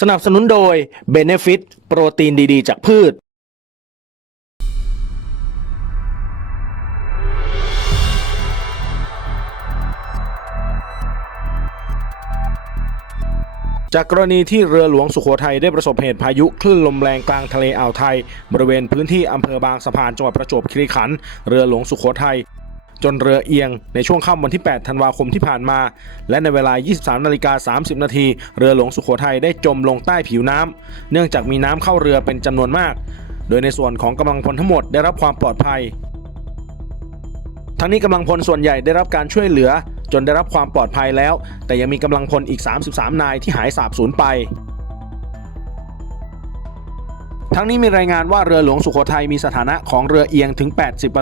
สนับสนุนโดย Benefit โปรตีนดีๆจากพืชจากกรณีที่เรือหลวงสุโขทัยได้ประสบเหตุพายุคลื่นลมแรงกลางทะเลอ่าวไทยบริเวณพื้นที่อำเภอบางสะพานจังหวัดประจวบคีรีขันธ์เรือหลวงสุโขทัยจนเรือเอียงในช่วงค่ำวันที่ 8 ธันวาคมที่ผ่านมาและในเวลา 23:30 นาทีเรือหลวงสุโขทัยได้จมลงใต้ผิวน้ำเนื่องจากมีน้ำเข้าเรือเป็นจำนวนมากโดยในส่วนของกำลังพลทั้งหมดได้รับความปลอดภัยทั้งนี้กำลังพลส่วนใหญ่ได้รับการช่วยเหลือจนได้รับความปลอดภัยแล้วแต่ยังมีกำลังพลอีก33นายที่หายสาบสูญไปทั้งนี้มีรายงานว่าเรือหลวงสุโขทัยมีสถานะของเรือเอียงถึง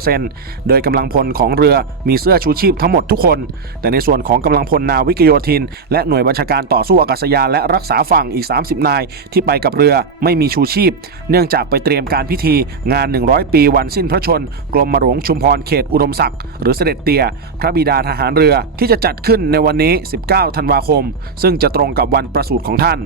80% โดยกำลังพลของเรือมีเสื้อชูชีพทั้งหมดทุกคนแต่ในส่วนของกำลังพลนาวิกโยธินและหน่วยบัญชาการต่อสู้อากาศยานและรักษาฝั่งอีก30นายที่ไปกับเรือไม่มีชูชีพเนื่องจากไปเตรียมการพิธีงาน100ปีวันสิ้นพระชนกรมหลวงชุมพรเขตอุดมศักดิ์หรือเสด็จเตี่ยพระบิดาทหารเรือที่จะจัดขึ้นในวันนี้19ธันวาคมซึ่งจะตรงกับวันประสูติของท่าน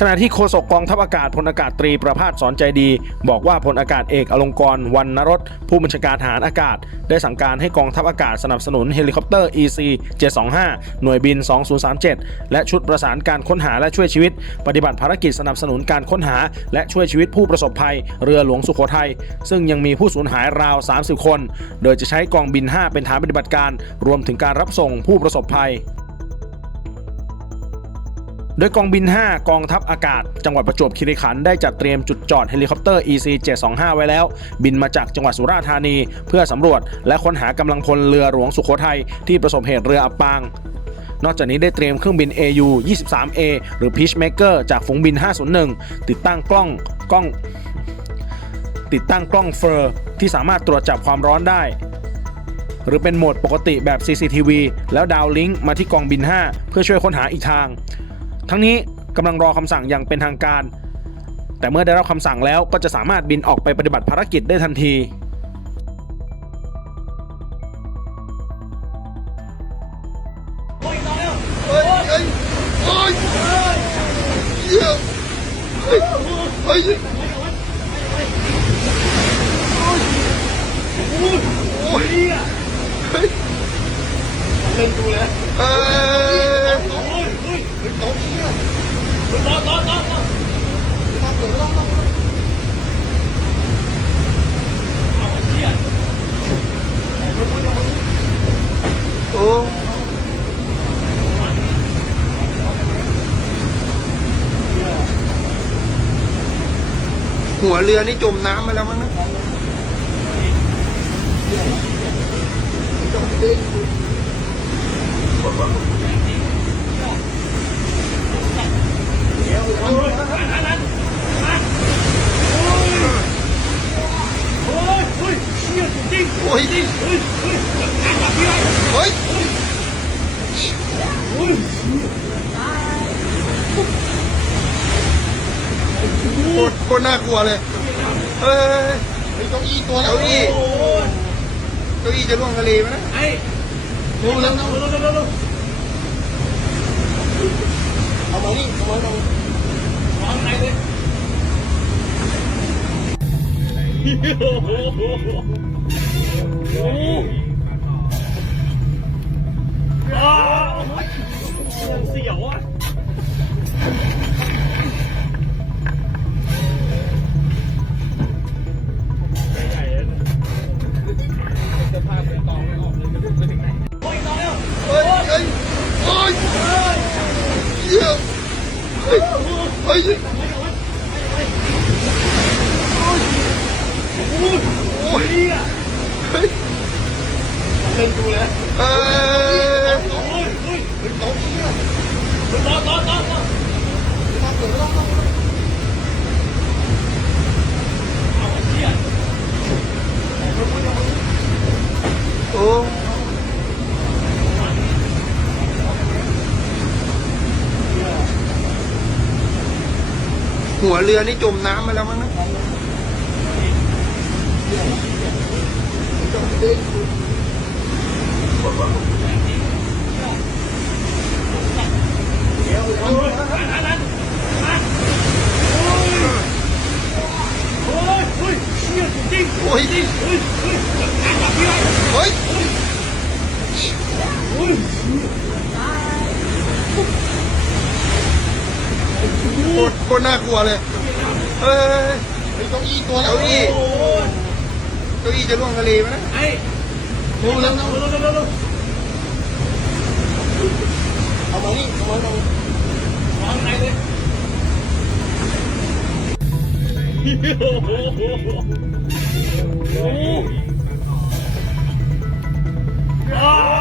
ขณะที่โฆษกกองทัพอากาศพลอากาศตรีประภาสสอนใจดีบอกว่าพลอากาศเอกอลงกรณ์ วรรณรสผู้บัญชาการทหารอากาศได้สั่งการให้กองทัพอากาศสนับสนุนเฮลิคอปเตอร์ EC-725 หน่วยบิน 2037 และชุดประสานการค้นหาและช่วยชีวิตปฏิบัติภารกิจสนับสนุนการค้นหาและช่วยชีวิตผู้ประสบภัยเรือหลวงสุโขทัยซึ่งยังมีผู้สูญหายราว30คนโดยจะใช้กองบิน 5 เป็นฐานปฏิบัติการรวมถึงการรับส่งผู้ประสบภัยโดยกองบิน 5 กองทัพอากาศจังหวัดประจวบคีรีขันธ์ได้จัดเตรียมจุดจอดเฮลิคอปเตอร์ EC-725 ไว้แล้วบินมาจากจังหวัดสุราษฎร์ธานีเพื่อสำรวจและค้นหากำลังพลเรือหลวงสุโขทัยที่ประสบเหตุเรืออับปางนอกจากนี้ได้เตรียมเครื่องบิน AU-23A หรือ Peacemaker จากฝูงบิน 501 ติดตั้งกล้องเฟอร์ที่สามารถตรวจจับความร้อนได้หรือเป็นโหมดปกติแบบ CCTV แล้วดาวน์ลิงก์มาที่กองบิน 5 เพื่อช่วยค้นหาอีกทางทั้งนี้กำลังรอคำสั่งอย่างเป็นทางการแต่เมื่อได้รับคำสั่งแล้วก็จะสามารถบินออกไปปฏิบัติภารกิจได้ทันทีเล่นดูเลยหัวเรือนี่จมน้ำไปแล้วมั้งนะโอ้ยโคตรน่ากลัวเลยเฮ้ยเก้าอี้ตัวเก้าอี้จะล่วงทะเลไหมนะดูแล้วเอามานี่เอามาวางไหนเลยเสียวอ่ะเล่นดูเลยหัวเรือนี่จมน้ำไปแล้วมั้งนะ เ โอ้ยเฮ้ยโคตรน่ากลัวเลยเฮ้ยเก้าอี้ตัวเก้าอี้จะล่วงทะเลไหมนะดูแล้วเอามานี่เอามา Oh!